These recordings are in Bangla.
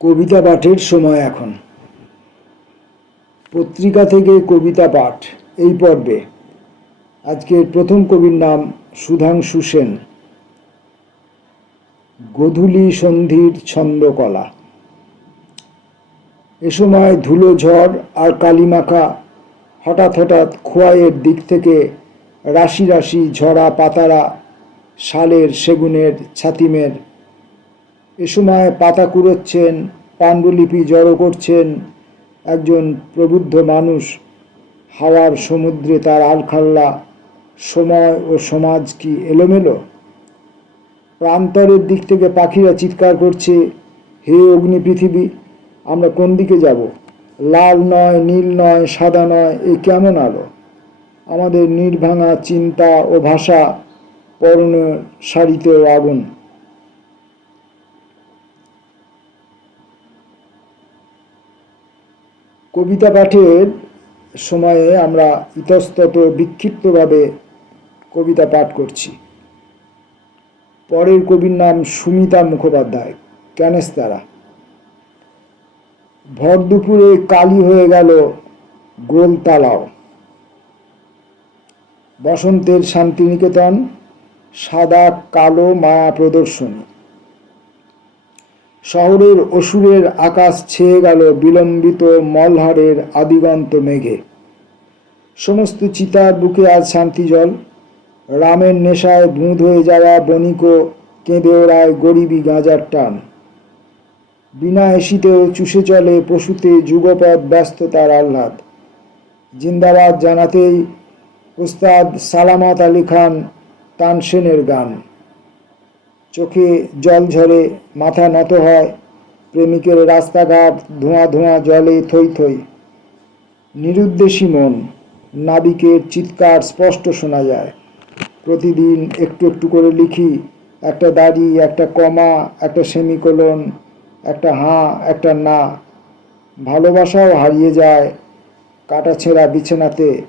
কবিতা পাঠের সময় এখন। পত্রিকা থেকে কবিতা পাঠ এই পর্বে আজকের প্রথম কবির নাম সুধাংশু সেন। গোধূলি সন্ধির ছন্দকলা। এ সময় ধুলো ঝড় আর কালিমাখা হঠাৎ হঠাৎ খোয়াইয়ের দিক থেকে রাশি রাশি ঝরা পাতারা শালের সেগুনের ছাতিমের। এ সময় পাতা কুড়োচ্ছেন, পাণ্ডুলিপি জড়ো করছেন একজন প্রবুদ্ধ মানুষ। হাওয়ার সমুদ্রে তার আলখাল্লা। সময় ও সমাজ কি এলোমেলো? প্রান্তরের দিক থেকে পাখিরা চিৎকার করছে, হে অগ্নি পৃথিবী, আমরা কোন দিকে যাব? লাল নয়, নীল নয়, সাদা নয়, এ কেমন আলো? আমাদের নির্ভাঙা চিন্তা ও ভাষা, পরনের শাড়িতেও আগুন। কবিতা পাঠের সময়ে আমরা ইতস্তত বিক্ষিপ্তভাবে কবিতা পাঠ করছি। পরের কবির নাম সুমিতা মুখোপাধ্যায়, ক্যানেস্তারা। ভর দুপুরে কালি হয়ে গেল গোলতালাও। বসন্তের শান্তিনিকেতন, সাদা কালো মায়া প্রদর্শনী। শহরের অসুরের আকাশ ছেয়ে গেল বিলম্বিত মলহারের আদিগন্ত মেঘে। সমস্ত চিতার বুকে আজ শান্তি জল। রামের নেশায় বুঁদ হয়ে যাওয়া বণিকও কেঁদে ওড়ায় গরিবী গাঁজার টান। বিনা এসিতেও চুষে চলে পশুতে যুগপৎ ব্যস্ততার আহ্লাদ। জিন্দাবাদ জানাতেই উস্তাদ সালামত আলী খান তানসেনের গান। চোখে জল ঝরে, মাথা নত হয়, প্রেমিকের রাস্তাঘাট ধোঁয়া ধোঁয়া জলে থই থই। নিরুদ্দেশী মন, নাবিকের চিৎকার স্পষ্ট শোনা যায়। প্রতিদিন একটু একটু করে লিখি, একটা দাড়ি, একটা কমা, একটা সেমিকোলন, একটা হাঁ, একটা না। ভালোবাসাও হারিয়ে যায় কাটাছেঁড়া বিছানাতে।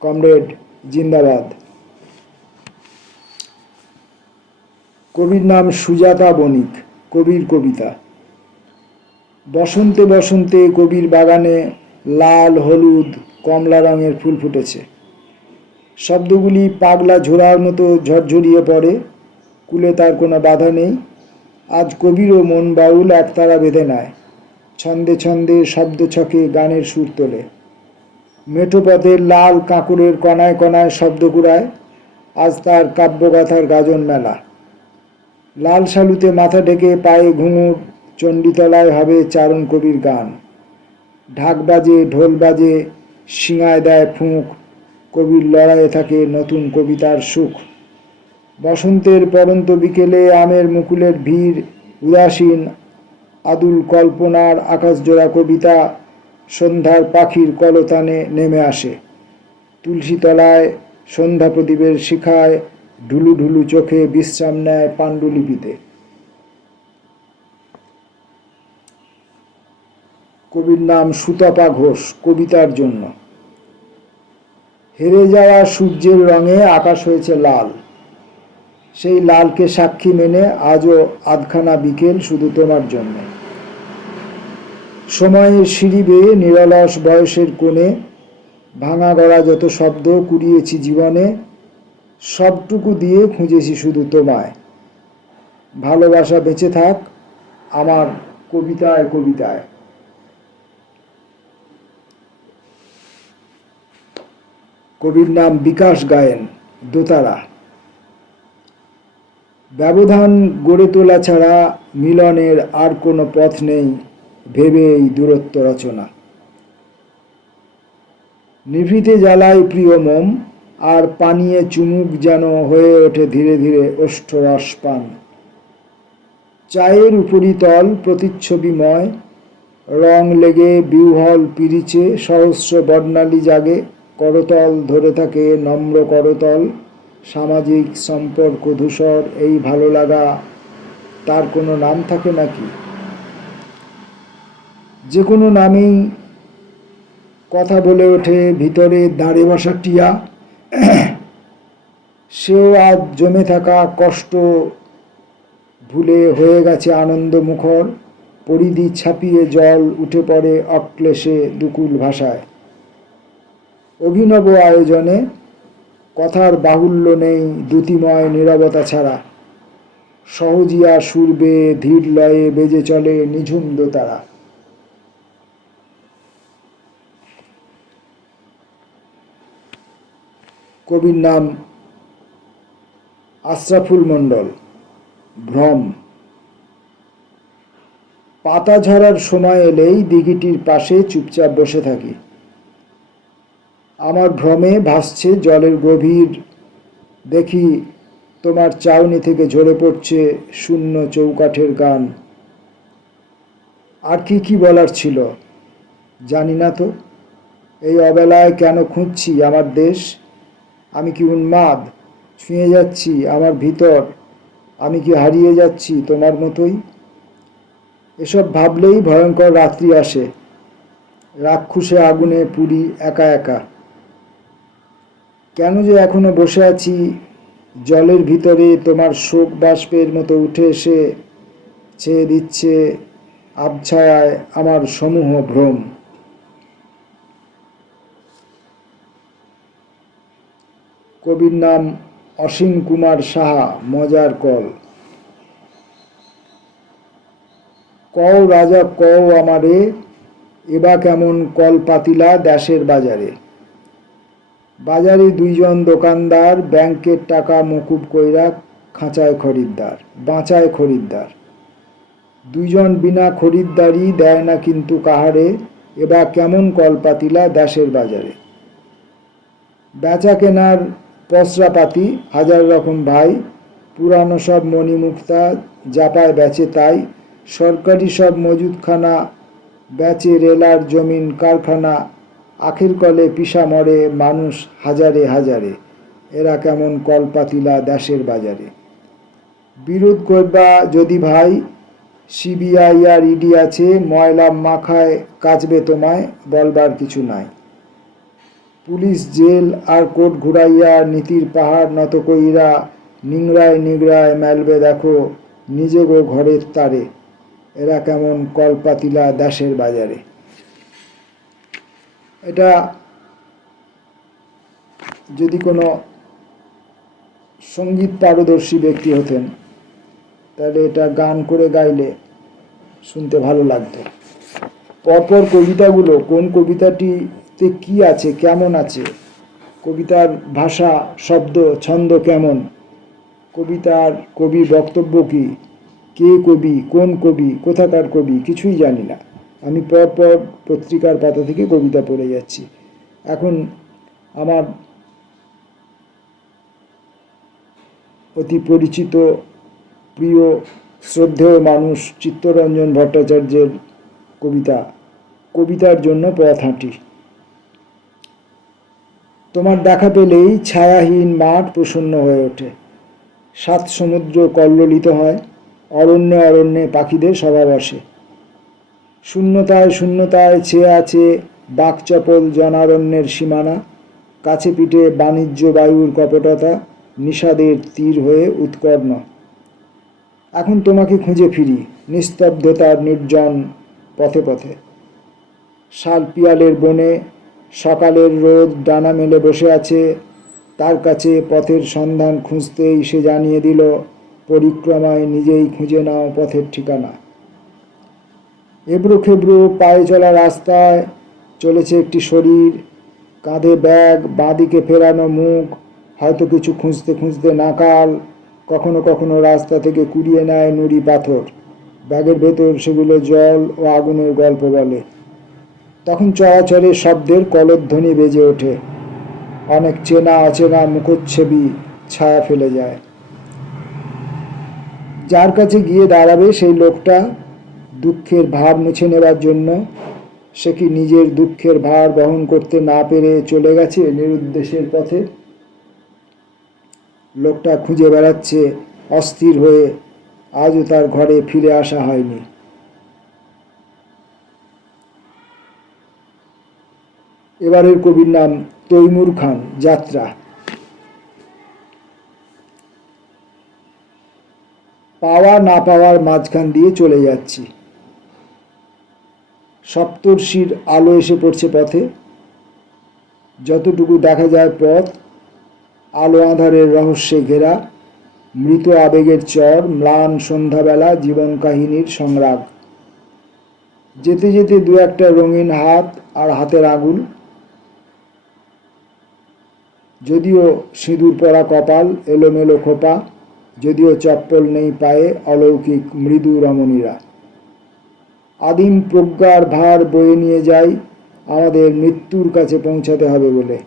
কমরেড জিন্দাবাদ। কবির নাম সুজাতা বণিক, কবির কবিতা। বসন্তে বসন্তে কবির বাগানে লাল, হলুদ, কমলা রঙের ফুল ফুটেছে। শব্দগুলি পাগলা ঝোড়ার মতো ঝরঝরিয়ে পড়ে। কুলে তার কোনো বাধা নেই। আজ কবিরও মন বাউল একতারা বেঁধে নেয়। ছন্দে ছন্দে শব্দ ছকে গানের সুর তোলে। মেঠো পথের লাল কাঁকুরের কণায় কণায় শব্দ কুড়ায়। আজ তার কাব্যগাথার গাজন মেলা। লাল শালুতে মাথা ঢেকে পায়ে ঘুঙুর, চণ্ডীতলায় হবে চারণ কবির গান। ঢাক বাজে, ঢোল বাজে, শিঙায় দেয় ফুঁক। কবির লড়াইয়ে থাকে নতুন কবিতার সুখ। বসন্তের পরন্ত বিকেলে আমের মুকুলের ভিড়, উদাসীন আদুল কল্পনার আকাশজোড়া কবিতা সন্ধ্যার পাখির কলতানে নেমে আসে। তুলসী তলায় সন্ধ্যা প্রদীপের শিখায় ঢুলু ঢুলু চোখে বিশ্রাম নেয় পাণ্ডুলিপিতে। কবির নাম সুতপা ঘোষ, কবিতার জন্য। হেরে যাওয়া সূর্যের রঙে আকাশ হয়েছে লাল। সেই লালকে সাক্ষী মেনে আজও আধখানা বিকেল শুধু তোমার জন্য। সময়ের সিঁড়ি বেয়ে নিরলস বয়সের কোণে ভাঙা গড়া যত শব্দ কুড়িয়েছি জীবনে, সবটুকু দিয়ে খুঁজেছি শুধু তোমায়। ভালোবাসা বেঁচে থাক আমার কবিতায় কবিতায়। কবির নাম বিকাশ গায়েন, দোতারা। ব্যবধান গড়ে তোলা ছাড়া মিলনের আর কোনো পথ নেই, ভেবে এই দূরত্ব রচনা। নিভৃতে জ্বালায় প্রিয় মোম, আর পানিয়ে চুমুক যেন হয়ে ওঠে ধীরে ধীরে ওষ্ঠরস পান। চায়ের উপরিতল প্রতিচ্ছবিময়, রং লেগে বিহ্বল পিরিচে সহস্র বর্ণালী জাগে। করতল ধরে থাকে নম্র করতল, সামাজিক সম্পর্ক ধূসর। এই ভালো লাগা, তার কোনো নাম থাকে নাকি? যে কোনো নামেই কথা বলে ওঠে ভিতরে দাঁড়ে বসা টিয়া। সেও আজ জমে থাকা কষ্ট ভুলে হয়ে গেছে আনন্দ মুখর। পরিধি ছাপিয়ে জল উঠে পড়ে অক্লেশে দুকুল ভাষায়। অভিনব আয়োজনে কথার বাহুল্য নেই দ্যুতিময় নীরবতা ছাড়া। সহজিয়া সুর বেয়ে ধীর লয়ে বেজে চলে নিঝুম দোতারা। কবির নাম আশরাফুল মণ্ডল। ভ্রম। পাতা ঝরার সময় এলেই দিঘিটির পাশে চুপচাপ বসে থাকি। আমার ভ্রমে ভাসছে জলের গভীর। দেখি তোমার চাউনি থেকে ঝরে পড়ছে শূন্য চৌকাঠের গান। আর কি বলার ছিল জানি না তো। এই অবেলায় কেন খুঁজছি আমার দেশ? আমি কি উন্মাদ? ছুঁয়ে যাচ্ছি আমার ভিতর? আমি কি হারিয়ে যাচ্ছি তোমার মতোই? এসব ভাবলেই ভয়ঙ্কর রাত্রি আসে। রাক্ষুসে আগুনে পুড়ি একা একা। কেন যে এখনো বসে আছি জলের ভিতরে, তোমার শোক বাষ্পের মতো উঠে এসে ছেয়ে দিচ্ছে আবছায়ায় আমার সমূহ ভ্রম। কবির নাম অসীম কুমার সাহা। মজার কল। কও রাজা কও আমারে, এবা কেমন কল পাতিলা দেশের বাজারে। বাজারে দুইজন দোকানদার, ব্যাংকের টাকা মকুব কইরা খাঁচায় খরিদ্দার, বাঁচায় খরিদ্দার। দুইজন বিনা খরিদ্দারি দেয় না কিন্তু কাহারে, এবা কেমন কল পাতিলা দেশের বাজারে। বেচা কেনার পসরাপাতি হাজার রকম ভাই, পুরানো সব মণিমুক্তা জাপায় বেচে তাই। সরকারি সব মজুদখানা বেচে রেলার জমিন কারখানা। আখের কলে পিসা মরে মানুষ হাজারে হাজারে, এরা কেমন কল পাতিলা দেশের বাজারে। বিরোধ করবা যদি ভাই, সিবিআই আর ইডি আছে, ময়লা মাখায় কাচবে তোমায়, বলবার কিছু নাই। পুলিশ জেল আর কোর্ট ঘুরাইয়া নীতির পাহাড় নত কইরা নিংড়ায় নিংড়ায় মেলবে দেখো নিজে গো ঘরের তারে, এরা কেমন কল পাতিলা দেশের বাজারে। এটা যদি কোনো সঙ্গীত পারদর্শী ব্যক্তি হতেন তাহলে এটা গান করে গাইলে শুনতে ভালো লাগতো। পরপর কবিতাগুলো কোন কবিতাটিতে কি আছে, কেমন আছে, কবিতার ভাষা শব্দ ছন্দ কেমন, কবিতার কবির বক্তব্য কি, কে কবি, কোন কবি, কোথাকার কবি, কিছুই জানি না। আমি পরপর পত্রিকার পাতা থেকে কবিতা পড়ে যাচ্ছি। এখন আমার অতি পরিচিত প্রিয় শ্রদ্ধেয় মানুষ চিত্তরঞ্জন ভট্টাচার্যের কবিতার জন্য পথ হাঁটি। তোমার দেখা পেলেই ছায়াহীন মাঠ প্রসন্ন হয়ে ওঠে, সাত সমুদ্র কল্লোলিত হয়, অরণ্যে অরণ্যে পাখিদের সভা বসে। শূন্যতায় শূন্যতায় ছেয়ে আছে বাকচপল জনারণ্যের সীমানা। কাছে পিঠে বাণিজ্য বায়ুর কপটতা নিষাদের তীর হয়ে উৎকর্ণ। এখন তোমাকে খুঁজে ফিরি নিস্তব্ধতার নির্জন পথে পথে। শাল পিয়ালের বনে সকালের রোদ ডানা মেলে বসে আছে, তার কাছে পথের সন্ধান খুঁজতেই সে জানিয়ে দিল, পরিক্রমায় নিজেই খুঁজে নাও পথের ঠিকানা। এবড়ো খেবড়ো পায়ে চলা রাস্তায় চলেছে একটি শরীর, কাঁধে ব্যাগ, বাঁদিকে ফেরানো মুখ, হয়তো কিছু খুঁজতে খুঁজতে নাকাল। কখনো কখনো রাস্তা থেকে কুড়িয়ে নেয় নুড়ি পাথর, ব্যাগের ভেতর সেগুলো জল ও আগুনের গল্প বলে। তখন চরাচরে শব্দের কলধ্বনি বেজে ওঠে, অনেক চেনা অচেনা মুখচ্ছবি ছায়া ফেলে যায়। যার কাছে গিয়ে দাঁড়াবে সেই লোকটা দুঃখের ভার মুছে নেবার জন্য, সে কি নিজের দুঃখের ভার বহন করতে না পেরে চলে গেছে নিরুদ্দেশের পথে? লোকটা খুঁজে বেড়াচ্ছে অস্থির হয়ে, আজও তার ঘরে ফিরে আসা হয়নি। এবারের কবির নাম তৈমুর খান। যাত্রা। পাওয়া না পাওয়ার মাঝখান দিয়ে চলে যাচ্ছি। সপ্তর্ষির আলো এসে পড়ছে পথে, যতটুকু দেখা যায় পথ আলো আঁধারের রহস্যে ঘেরা, মৃত আবেগের চর, ম্লান সন্ধ্যাবেলা, জীবন কাহিনীর সংরাগ। যেতে যেতে দু একটা রঙিন হাত আর হাতের আঙুল, যদিও সিঁদুর পরা কপাল, এলোমেলো খোপা, যদিও চপ্পল নেই পায়ে, অলৌকিক মৃদু রমণীরা। আদিম প্রজ্ঞার ভার বয়ে নিয়ে যাই আমাদের মৃত্যুর কাছে পৌঁছাতে হবে বলে।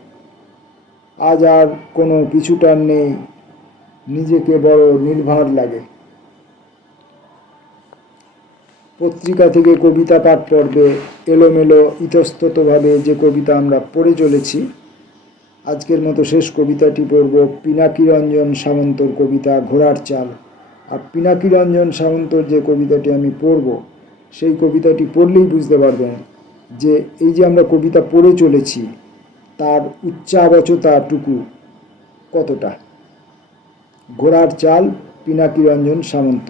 আজ আর কোনো পিছুটান নেই, নিজেকে বড় নির্ভার লাগে। পত্রিকা থেকে কবিতা পাঠ পর্বে এলোমেলো ইতস্ততভাবে যে কবিতা আমরা পড়ে চলেছি, আজকের মতো শেষ কবিতাটি পড়ব পিনাকিরঞ্জন সামন্তর কবিতা ঘোড়ার চাল। আর পিনাকিরঞ্জন সামন্তর যে কবিতাটি আমি পড়ব, সেই কবিতাটি পড়লেই বুঝতে পারবেন যে এই যে আমরা কবিতা পড়ে চলেছি তার উচ্চাবচতাটুকু কতটা। ঘোড়ার চাল, পিনাকিরঞ্জন সামন্ত।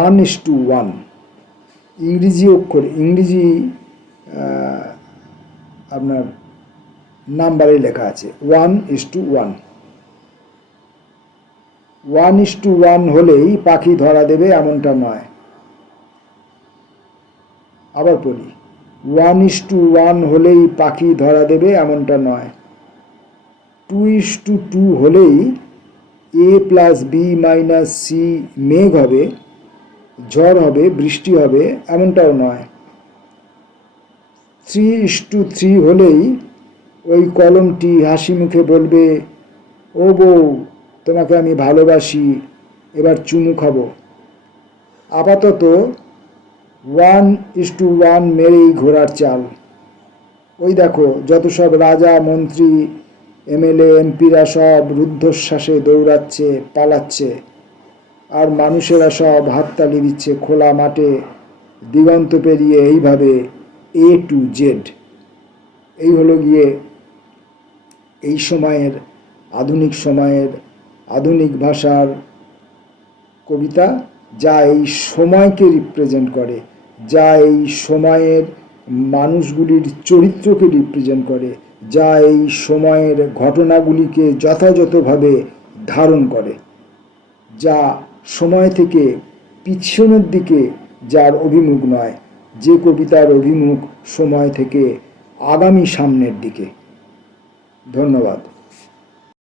1:1 ইংরেজি অক্ষর, ইংরেজি আপনার নাম্বারে লেখা আছে 1:1। 1:1 হলেই পাখি ধরা দেবে এমনটা নয়। আবার বলি, 1:1 হলেই পাখি ধরা দেবে এমনটা নয়। 2:2 হলেই A+B-C মেঘ হবে, ঝড় হবে, বৃষ্টি হবে এমনটাও নয়। 3:3 হলেই ওই কলমটি হাসি মুখে বলবে, ও বউ তোমাকে আমি ভালোবাসি, এবার চুমু খাবো। আপাতত 1:1 মেরেই ঘোড়ার চাল। ওই দেখো যত সব রাজা, মন্ত্রী, এমএলএ, এমপিরা সব রুদ্ধশ্বাসে দৌড়াচ্ছে, পালাচ্ছে, আর মানুষেরা সব হাততালি দিচ্ছে খোলা মাঠে, দিগন্ত পেরিয়ে, এইভাবে A to Z। এই হলো গিয়ে এই সময়ের, আধুনিক সময়ের, আধুনিক ভাষার কবিতা, যা এই সময়কে রিপ্রেজেন্ট করে, যা এই সময়ের মানুষগুলির চরিত্রকে রিপ্রেজেন্ট করে, যা এই সময়ের ঘটনাগুলিকে যথাযথভাবে ধারণ করে, যা সময় থেকে পিছনের দিকে যার অভিমুখ নয়, যে কবিতার অভিমুখ সময় থেকে আগামী সামনের দিকে। ধন্যবাদ।